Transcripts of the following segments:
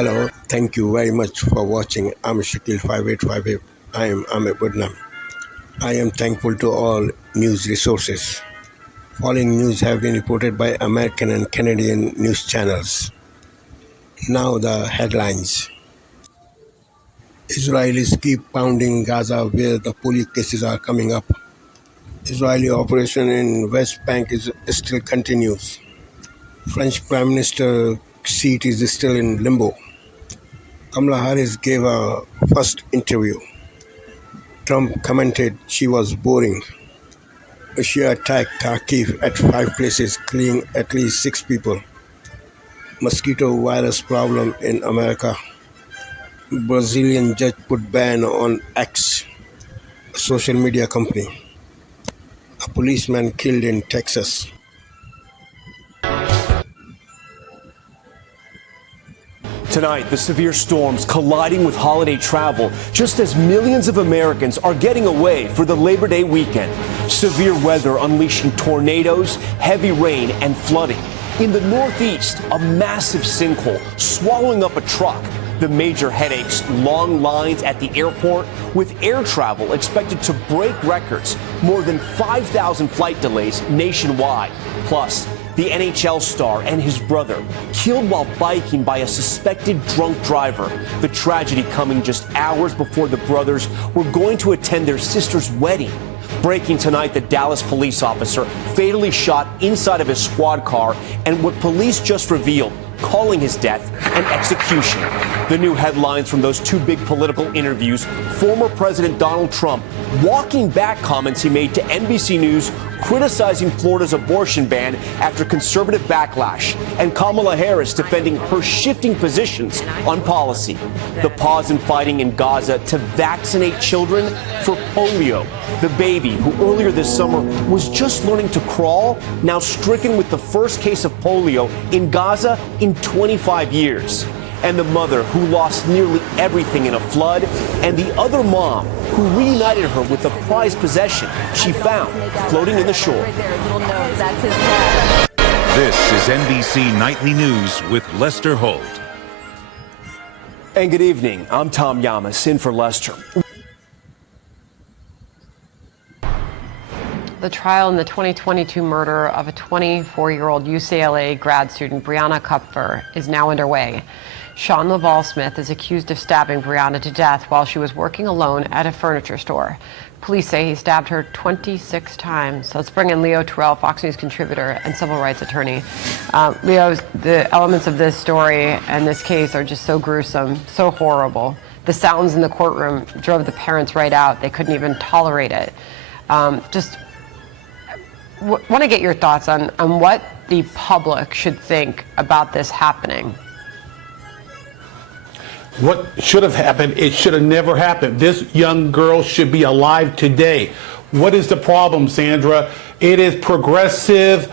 Hello, thank you very much for watching. I'm Shakil 5858. I am Amit Budnam. I am thankful to all news resources. Following news have been reported by American and Canadian news channels. Now the headlines. Israelis keep pounding Gaza where the polio cases are coming up. Israeli operation in West Bank still continues. French Prime Minister seat is still in limbo. Kamala Harris gave a first interview. Trump commented she was boring. Russia attacked Kharkiv at 5 places, killing at least 6 people. Mosquito virus problem in America. Brazilian judge put ban on X, a social media company. A policeman killed in Texas. Tonight, the severe storms colliding with holiday travel just as millions of Americans are getting away for the Labor Day weekend. Severe weather unleashing tornadoes, heavy rain, and flooding. In the Northeast, a massive sinkhole swallowing up a truck. The major headaches, long lines at the airport, with air travel expected to break records, more than 5,000 flight delays nationwide. Plus, the NHL star and his brother killed while biking by a suspected drunk driver. The tragedy coming just hours before the brothers were going to attend their sister's wedding. Breaking tonight, the Dallas police officer fatally shot inside of his squad car, and what police just revealed, calling his death an execution. The new headlines from those two big political interviews, former President Donald Trump walking back comments he made to NBC News criticizing Florida's abortion ban after conservative backlash, and Kamala Harris defending her shifting positions on policy. The pause in fighting in Gaza to vaccinate children for polio. The baby who earlier this summer was just learning to crawl, now stricken with the first case of polio in Gaza in 25 years. And the mother who lost nearly everything in a flood, and the other mom who reunited her with a prized possession she found floating in the shore. This is NBC Nightly News with Lester Holt. And good evening. I'm Tom Yamas, in for Lester. The trial in the 2022 murder of a 24-year-old UCLA grad student, Brianna Kupfer, is now underway. Sean Laval Smith is accused of stabbing Brianna to death while she was working alone at a furniture store. Police say he stabbed her 26 times. Let's bring in Leo Terrell, Fox News contributor and civil rights attorney. Leo, the elements of this story and this case are just so gruesome, so horrible. The sounds in the courtroom drove the parents right out. They couldn't even tolerate it. Want to get your thoughts on what the public should think about this happening. What should have happened, it should have never happened. This young girl should be alive today. What is the problem, Sandra? It is progressive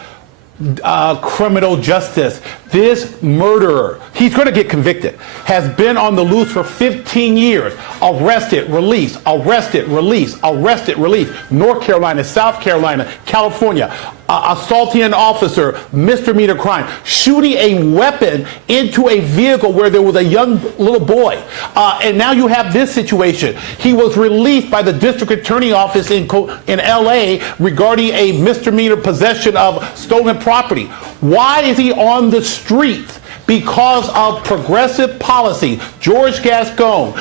criminal justice. This murderer, he's going to get convicted, has been on the loose for 15 years. Arrested, released, arrested, released, arrested, released. North Carolina, South Carolina, California. Assaulting an officer, misdemeanor crime, shooting a weapon into a vehicle where there was a young little boy. And now you have this situation. He was released by the district attorney office in LA regarding a misdemeanor possession of stolen property. Why is he on the streets? Because of progressive policy. George Gascon,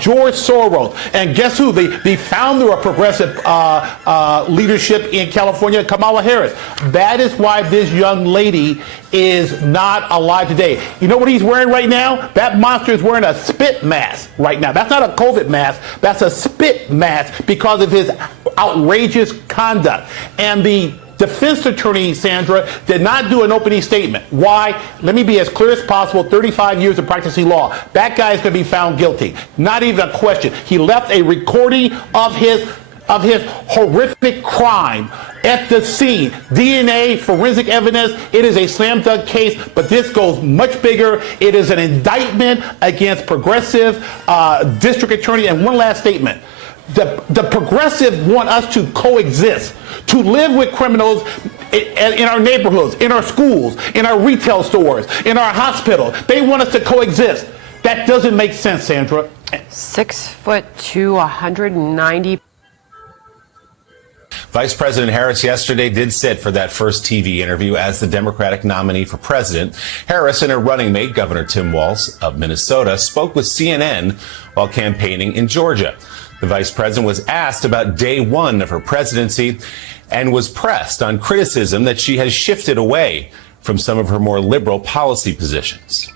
George Soros, and guess who? The founder of progressive leadership in California, Kamala Harris. That is why this young lady is not alive today. You know what he's wearing right now? That monster is wearing a spit mask right now. That's not a COVID mask. That's a spit mask because of his outrageous conduct. And the defense attorney, Sandra, did not do an opening statement. Why? Let me be as clear as possible. 35 years of practicing law. That guy is going to be found guilty. Not even a question. He left a recording of his horrific crime at the scene. DNA, forensic evidence, it is a slam dunk case, but this goes much bigger. It is an indictment against progressive district attorney. And one last statement. The progressives want us to coexist, to live with criminals in our neighborhoods, in our schools, in our retail stores, in our hospitals. They want us to coexist. That doesn't make sense, Sandra. 6'2", 190. Vice President Harris yesterday did sit for that first TV interview as the Democratic nominee for president. Harris and her running mate, Governor Tim Walz of Minnesota, spoke with CNN while campaigning in Georgia. The vice president was asked about day one of her presidency and was pressed on criticism that she has shifted away from some of her more liberal policy positions.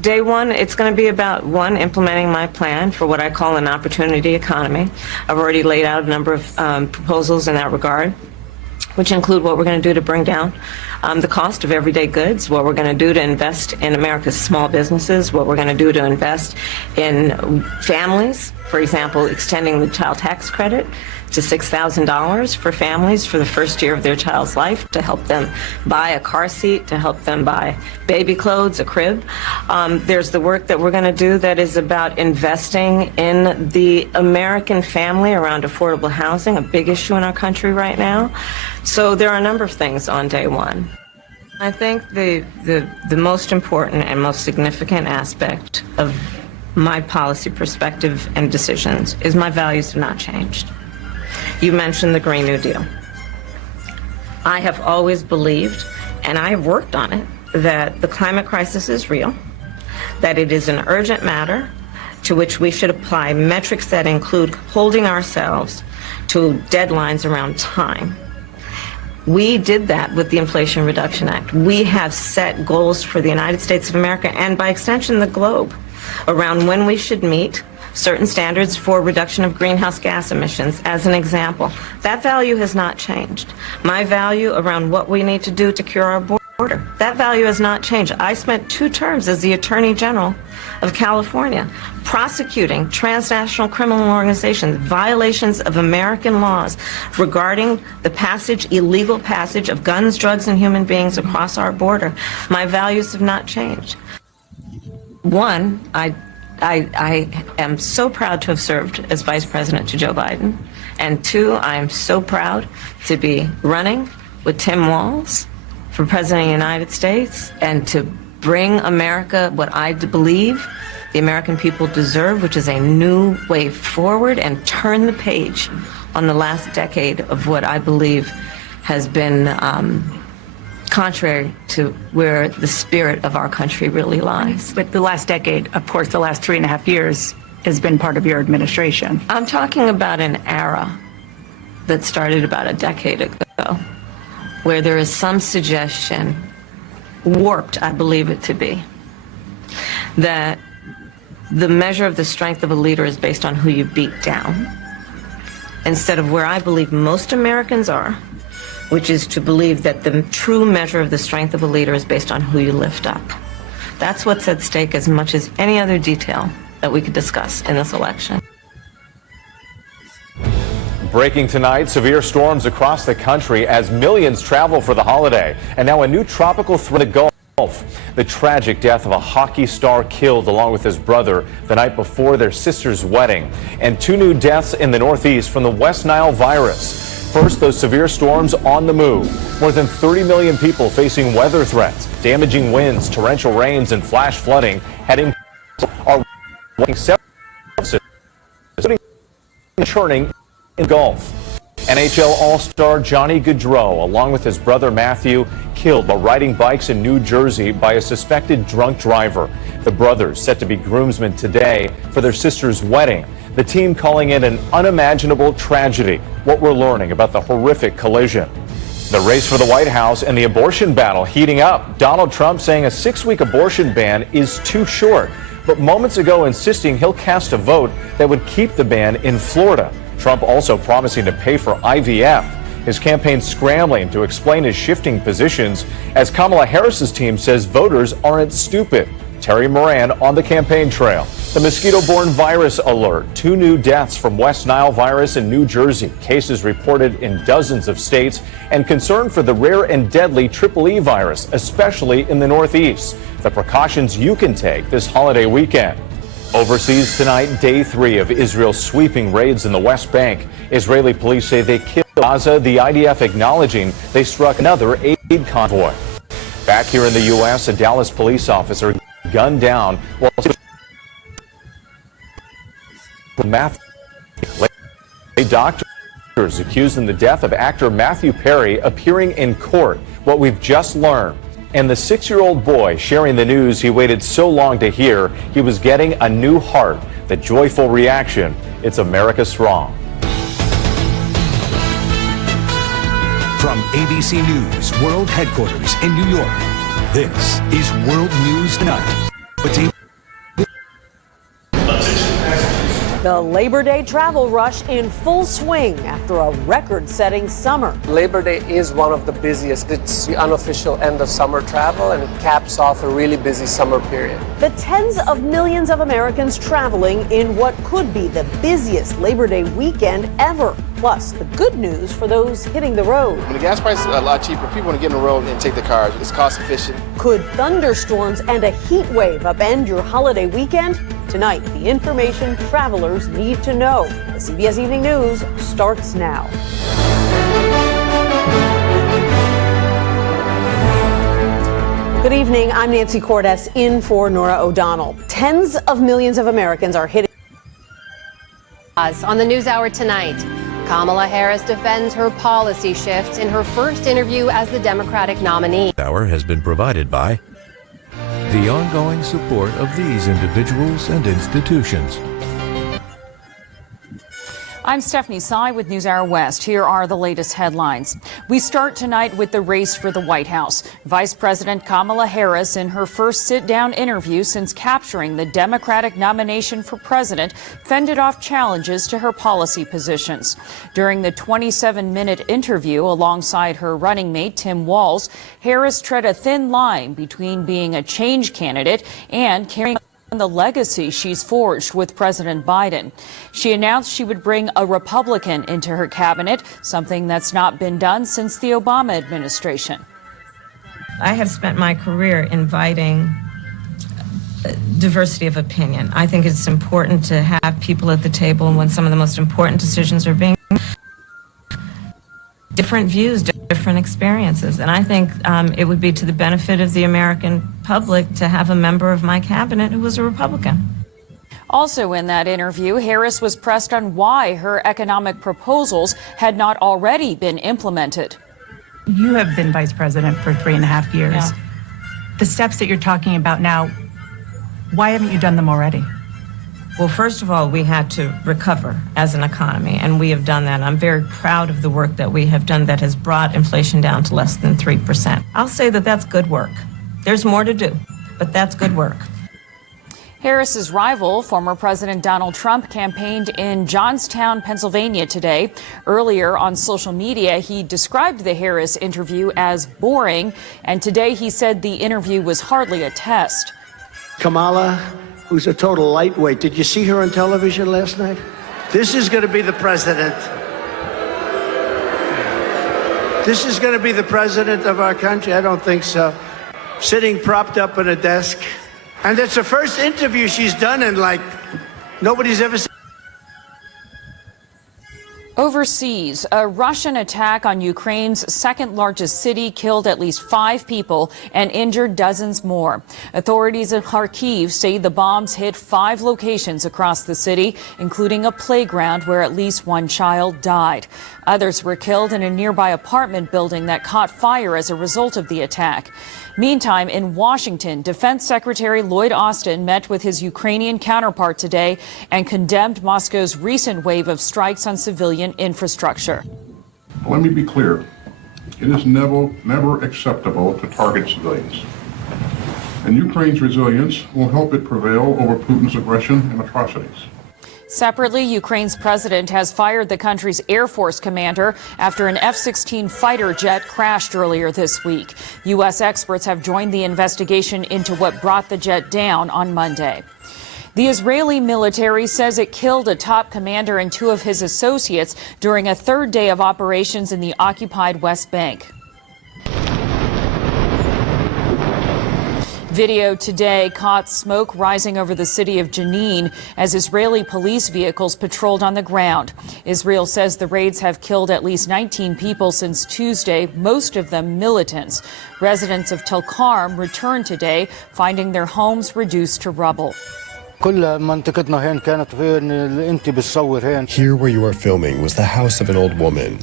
Day one, it's going to be about, one, implementing my plan for what I call an opportunity economy. I've already laid out a number of proposals in that regard, which include what we're going to do to bring down the cost of everyday goods, what we're going to do to invest in America's small businesses, what we're going to do to invest in families, for example, extending the child tax credit to $6,000 for families for the first year of their child's life, to help them buy a car seat, to help them buy baby clothes, a crib. There's the work that we're going to do that is about investing in the American family around affordable housing, a big issue in our country right now. So there are a number of things on day one. I think the most important and most significant aspect of my policy perspective and decisions is my values have not changed. You mentioned the Green New Deal. I have always believed, and I have worked on it, that the climate crisis is real, that it is an urgent matter to which we should apply metrics that include holding ourselves to deadlines around time. We did that with the Inflation Reduction Act. We have set goals for the United States of America and by extension the globe around when we should meet certain standards for reduction of greenhouse gas emissions, as an example. That value has not changed. My value around what we need to do to cure our border, that value has not changed. I spent 2 terms as the Attorney General of California prosecuting transnational criminal organizations, violations of American laws regarding the illegal passage of guns, drugs, and human beings across our border. My values have not changed. One, I am so proud to have served as Vice President to Joe Biden. And 2, I am so proud to be running with Tim Walz for President of the United States and to bring America what I believe the American people deserve, which is a new way forward, and turn the page on the last decade of what I believe has been contrary to where the spirit of our country really lies. But the last decade, of course, the last 3.5 years has been part of your administration. I'm talking about an era that started about a decade ago, where there is some suggestion, warped I believe it to be, that the measure of the strength of a leader is based on who you beat down, instead of where I believe most Americans are, which is to believe that the true measure of the strength of a leader is based on who you lift up. That's what's at stake as much as any other detail that we could discuss in this election. Breaking tonight, severe storms across the country as millions travel for the holiday. And now a new tropical threat in the Gulf. The tragic death of a hockey star killed along with his brother the night before their sister's wedding. And 2 new deaths in the Northeast from the West Nile virus. First, those severe storms on the move. More than 30 million people facing weather threats, damaging winds, torrential rains, and flash flooding heading are watching several churning in the Gulf. NHL All-Star Johnny Gaudreau, along with his brother Matthew, killed while riding bikes in New Jersey by a suspected drunk driver. The brothers set to be groomsmen today for their sister's wedding. The team calling it an unimaginable tragedy. What we're learning about the horrific collision. The race for the White House and the abortion battle heating up. Donald Trump saying a 6-week abortion ban is too short, but moments ago insisting he'll cast a vote that would keep the ban in Florida. Trump also promising to pay for IVF. His campaign scrambling to explain his shifting positions as Kamala Harris's team says voters aren't stupid. Terry Moran on the campaign trail. The mosquito-borne virus alert. 2 new deaths from West Nile virus in New Jersey. Cases reported in dozens of states and concern for the rare and deadly EEE virus, especially in the Northeast. The precautions you can take this holiday weekend. Overseas tonight, day 3 of Israel's sweeping raids in the West Bank. Israeli police say they killed Gaza, the IDF acknowledging they struck another aid convoy. Back here in the U.S., a Dallas police officer gunned down while Matthew. Doctors accused in the death of actor Matthew Perry appearing in court. What we've just learned. And the 6-year-old boy sharing the news he waited so long to hear, he was getting a new heart. The joyful reaction. It's America Strong. From ABC News World Headquarters in New York, this is World News Tonight. The Labor Day travel rush in full swing after a record-setting summer. Labor Day is one of the busiest. It's the unofficial end of summer travel and it caps off a really busy summer period. The tens of millions of Americans traveling in what could be the busiest Labor Day weekend ever. Plus, the good news for those hitting the road. When the gas prices are a lot cheaper, people want to get on the road and take the cars. It's cost efficient. Could thunderstorms and a heat wave upend your holiday weekend? Tonight, the information travelers need to know. The CBS Evening News starts now. Good evening. I'm Nancy Cordes in for Nora O'Donnell. Tens of millions of Americans are hitting. On the NewsHour tonight, Kamala Harris defends her policy shifts in her first interview as the Democratic nominee. Hour has been provided by the ongoing support of these individuals and institutions. I'm Stephanie Tsai with NewsHour West. Here are the latest headlines. We start tonight with the race for the White House. Vice President Kamala Harris, in her first sit-down interview since capturing the Democratic nomination for president, fended off challenges to her policy positions. During the 27-minute interview alongside her running mate Tim Walz, Harris tread a thin line between being a change candidate and carrying the legacy she's forged with President Biden. She announced she would bring a Republican into her cabinet, something that's not been done since the Obama administration. I have spent my career inviting diversity of opinion. I think it's important to have people at the table when some of the most important decisions are being made. Different views, different experiences. And I think it would be to the benefit of the American public to have a member of my cabinet who was a Republican. Also in that interview, Harris was pressed on why her economic proposals had not already been implemented. You have been vice president for 3.5 years. Yeah. The steps that you're talking about now, why haven't you done them already? Well, first of all, we had to recover as an economy, and we have done that. I'm very proud of the work that we have done that has brought inflation down to less than 3%. I'll say that that's good work. There's more to do, but that's good work. Harris's rival, former President Donald Trump, campaigned in Johnstown, Pennsylvania today. Earlier on social media, he described the Harris interview as boring, and today he said the interview was hardly a test. Kamala, who's a total lightweight. Did you see her on television last night? This is going to be the president. This is going to be the president of our country? I don't think so. Sitting propped up in a desk. And it's the first interview she's done in nobody's ever seen. Overseas, a Russian attack on Ukraine's second largest city killed at least 5 people and injured dozens more. Authorities in Kharkiv say the bombs hit 5 locations across the city, including a playground where at least 1 child died. Others were killed in a nearby apartment building that caught fire as a result of the attack. Meantime, in Washington, Defense Secretary Lloyd Austin met with his Ukrainian counterpart today and condemned Moscow's recent wave of strikes on civilian infrastructure. Let me be clear. It is never acceptable to target civilians. And Ukraine's resilience will help it prevail over Putin's aggression and atrocities. Separately, Ukraine's president has fired the country's Air Force commander after an F-16 fighter jet crashed earlier this week. U.S. experts have joined the investigation into what brought the jet down on Monday. The Israeli military says it killed a top commander and 2 of his associates during a 3rd day of operations in the occupied West Bank. Video today caught smoke rising over the city of Jenin as Israeli police vehicles patrolled on the ground. Israel says the raids have killed at least 19 people since Tuesday, most of them militants. Residents of Tel Karm returned today, finding their homes reduced to rubble. كل منطقتنا هين كانت فين اللي انت بتصور هين. Here where you are filming was the house of an old woman.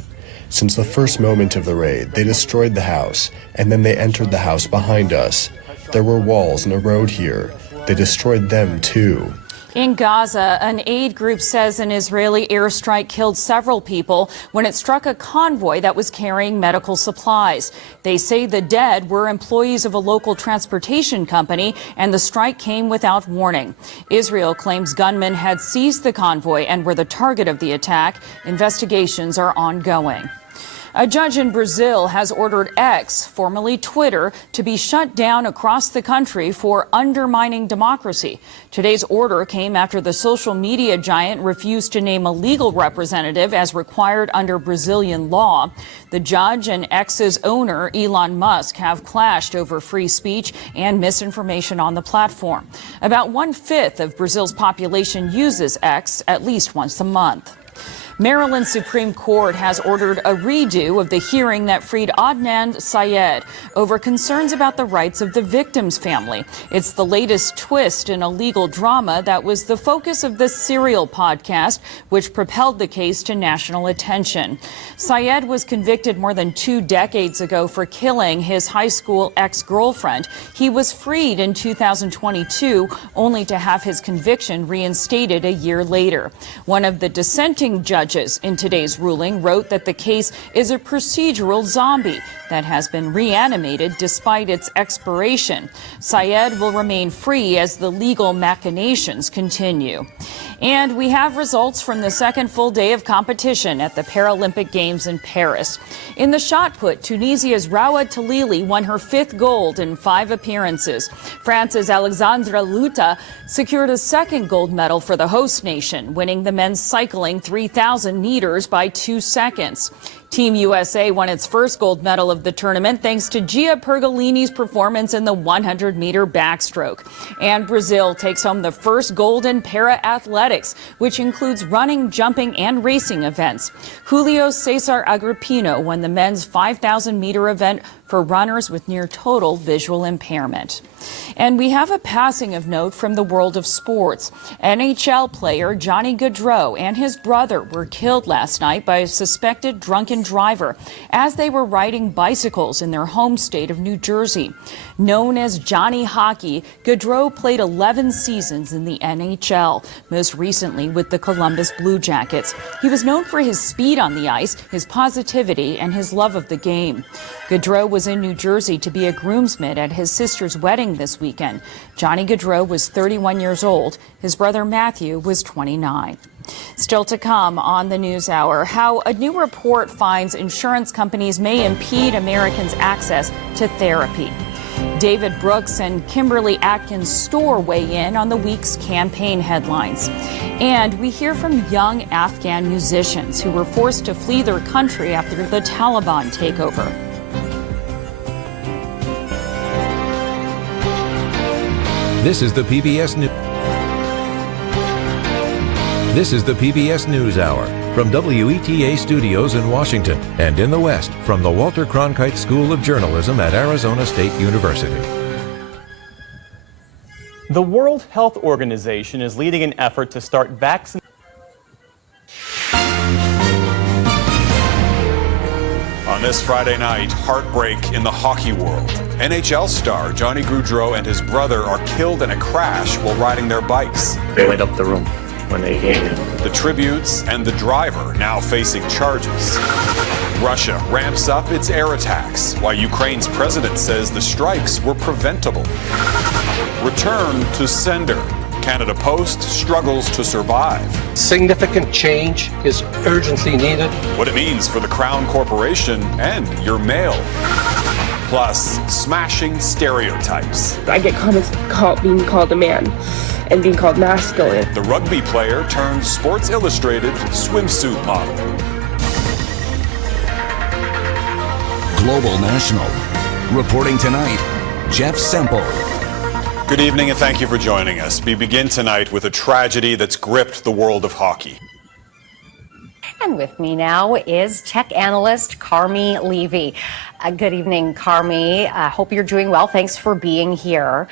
Since the first moment of the raid, they destroyed the house, and then they entered the house behind us. There were walls and a road here. They destroyed them too. In Gaza, an aid group says an Israeli airstrike killed several people when it struck a convoy that was carrying medical supplies. They say the dead were employees of a local transportation company, and the strike came without warning. Israel claims gunmen had seized the convoy and were the target of the attack. Investigations are ongoing. A judge in Brazil has ordered X, formerly Twitter, to be shut down across the country for undermining democracy. Today's order came after the social media giant refused to name a legal representative as required under Brazilian law. The judge and X's owner, Elon Musk, have clashed over free speech and misinformation on the platform. About 1/5 of Brazil's population uses X at least once a month. Maryland's Supreme Court has ordered a redo of the hearing that freed Adnan Syed over concerns about the rights of the victim's family. It's the latest twist in a legal drama that was the focus of the Serial podcast, which propelled the case to national attention. Syed was convicted more than 2 decades ago for killing his high school ex-girlfriend. He was freed in 2022, only to have his conviction reinstated a year later. One of the dissenting judges in today's ruling wrote that the case is a procedural zombie that has been reanimated despite its expiration. Syed will remain free as the legal machinations continue. And we have results from the second full day of competition at the Paralympic Games in Paris. In the shot put, Tunisia's Rawa Talili won her 5th gold in 5 appearances. France's Alexandra Luta secured a 2nd gold medal for the host nation, winning the men's cycling 3,000 meters by 2 seconds. Team USA won its first gold medal of the tournament thanks to Gia Pergolini's performance in the 100-meter backstroke. And Brazil takes home the first gold in para-athletics, which includes running, jumping, and racing events. Julio Cesar Agrippino won the men's 5,000-meter event for runners with near total visual impairment. And we have a passing of note from the world of sports. NHL player Johnny Gaudreau and his brother were killed last night by a suspected drunken driver as they were riding bicycles in their home state of New Jersey. Known as Johnny Hockey, Gaudreau played 11 seasons in the NHL, most recently with the Columbus Blue Jackets. He was known for his speed on the ice, his positivity, and his love of the game. Gaudreau was in New Jersey to be a groomsman at his sister's wedding this weekend. Johnny Gaudreau was 31 years old. His brother Matthew was 29. Still to come on the NewsHour, how a new report finds insurance companies may impede Americans' access to therapy. David Brooks and Kimberly Atkins Storr weigh in on the week's campaign headlines. And we hear from young Afghan musicians who were forced to flee their country after the Taliban takeover. This is the PBS News. This is the PBS NewsHour from WETA Studios in Washington and in the West from the Walter Cronkite School of Journalism at Arizona State University. The World Health Organization is leading an effort to start vaccinating. On this Friday night, heartbreak in the hockey world. NHL star Johnny Gaudreau and his brother are killed in a crash while riding their bikes. They lit up the room when they came in. The tributes and the driver now facing charges. Russia ramps up its air attacks, while Ukraine's president says the strikes were preventable. Return to sender. Canada Post struggles to survive. Significant change is urgently needed. What it means for the Crown Corporation and your mail. Plus, smashing stereotypes. I get comments being called a man and being called masculine. The rugby player turned Sports Illustrated swimsuit model. Global National. Reporting tonight, Jeff Semple. Good evening and thank you for joining us. We begin tonight with a tragedy that's gripped the world of hockey. And with me now is tech analyst Carmi Levy. Good evening, Carmi. Hope you're doing well. Thanks for being here.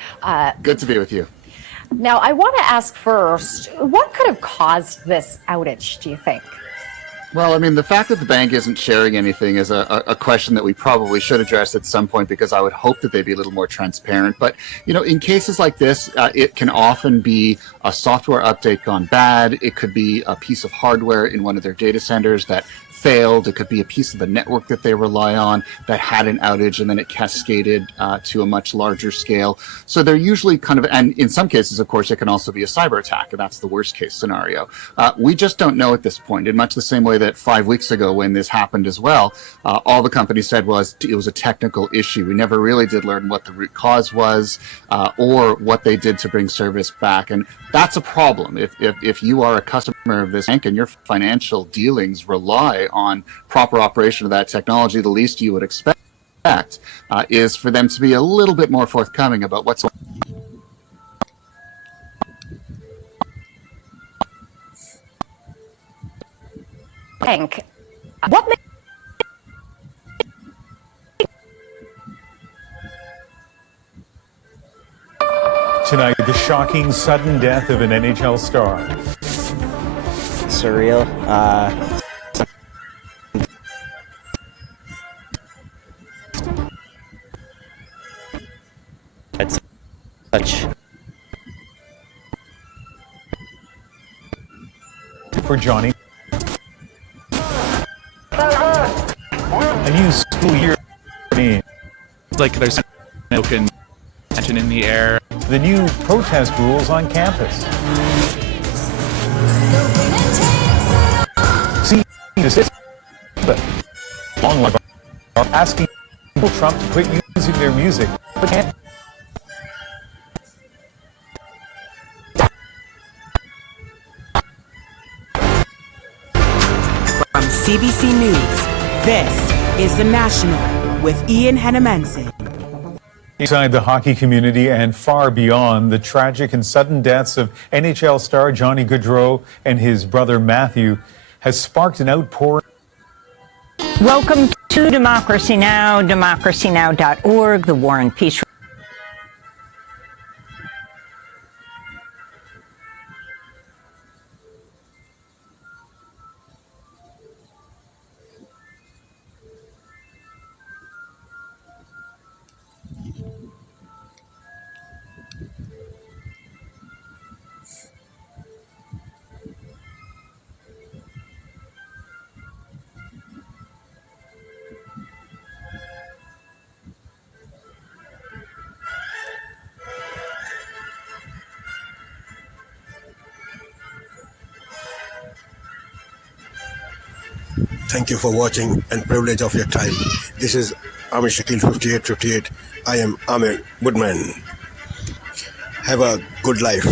Good to be with you. Now, I want to ask first, what could have caused this outage, do you think? Well, I mean, the fact that the bank isn't sharing anything is a question that we probably should address at some point, because I would hope that they'd be a little more transparent. But, you know, in cases like this, it can often be a software update gone bad. It could be a piece of hardware in one of their data centers that failed. It could be a piece of the network that they rely on that had an outage, and then it cascaded to a much larger scale. So they're usually kind of, and in some cases, of course, it can also be a cyber attack, and that's the worst case scenario. We just don't know at this point, in much the same way that 5 weeks ago when this happened as well, all the company said was it was a technical issue. We never really did learn what the root cause was or what they did to bring service back. And that's a problem. If you are a customer of this bank and your financial dealings rely on proper operation of that technology, the least you would expect is for them to be a little bit more forthcoming about what's going on. Bank. What Tonight, the shocking sudden death of an NHL star. Surreal. It's such. For Johnny. A new school year. Like there's open tension in the air. The new protest rules on campus. See, this online are asking Trump to quit using their music, but can't. From CBC News, this is The National with Ian Hennemanson. Inside the hockey community and far beyond, the tragic and sudden deaths of NHL star Johnny Gaudreau and his brother Matthew has sparked an outpouring. Welcome to Democracy Now!, democracynow.org, the War and Peace. Thank you for watching and privilege of your time. This is Amir Shakil 5858. I am Amir Woodman. Have a good life.